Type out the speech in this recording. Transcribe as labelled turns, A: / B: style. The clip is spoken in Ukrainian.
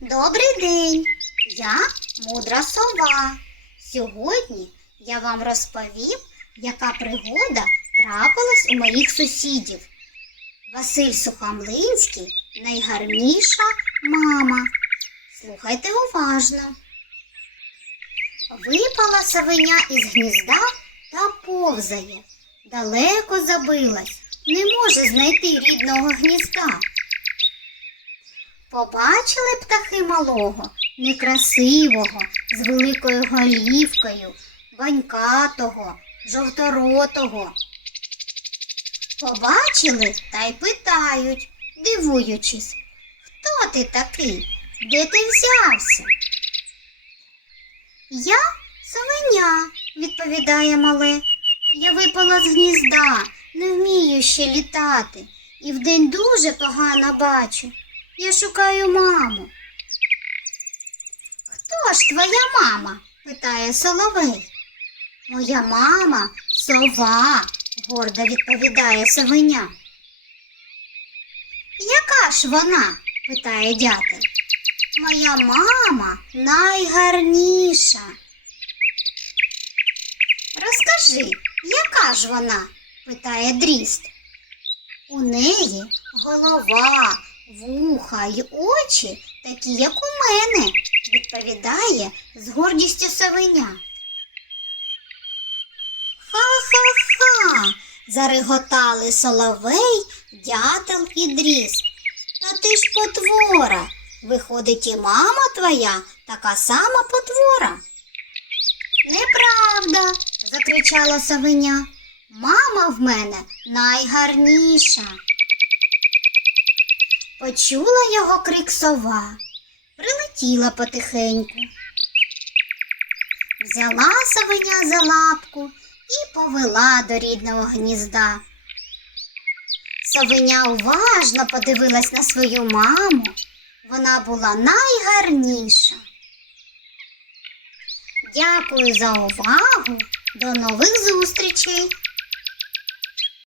A: Добрий день! Я мудра сова. Сьогодні я вам розповім, яка пригода трапилась у моїх сусідів. Василь Сухомлинський найгарніша мама. Слухайте уважно. Випала совеня із гнізда та повзає. Далеко забилась, не може знайти рідного гнізда. Побачили птахи малого, некрасивого, з великою голівкою, банькатого, жовторотого. Побачили та й питають, дивуючись, хто ти такий? Де ти взявся? Я совеня, відповідає мале. Я випала з гнізда, не вмію ще літати, і вдень дуже погано бачу. Я шукаю маму. Хто ж твоя мама? питає Соловей. Моя мама сова, гордо відповідає совеня. Яка ж вона? питає дятел. Моя мама найгарніша. Розкажи, яка ж вона? питає дріст. У неї голова, вуха й очі такі, як у мене, відповідає з гордістю совеня. Ха-ха-ха. зареготали соловей, дятел і дріст. Та ти ж потвора. Виходить, і мама твоя така сама потвора. Неправда, закричала совеня. Мама в мене найгарніша. Почула його крик сова, прилетіла потихеньку. Взяла совеня за лапку і повела до рідного гнізда. Совеня уважно подивилась на свою маму. Вона була найгарніша. Дякую за увагу. До нових зустрічей!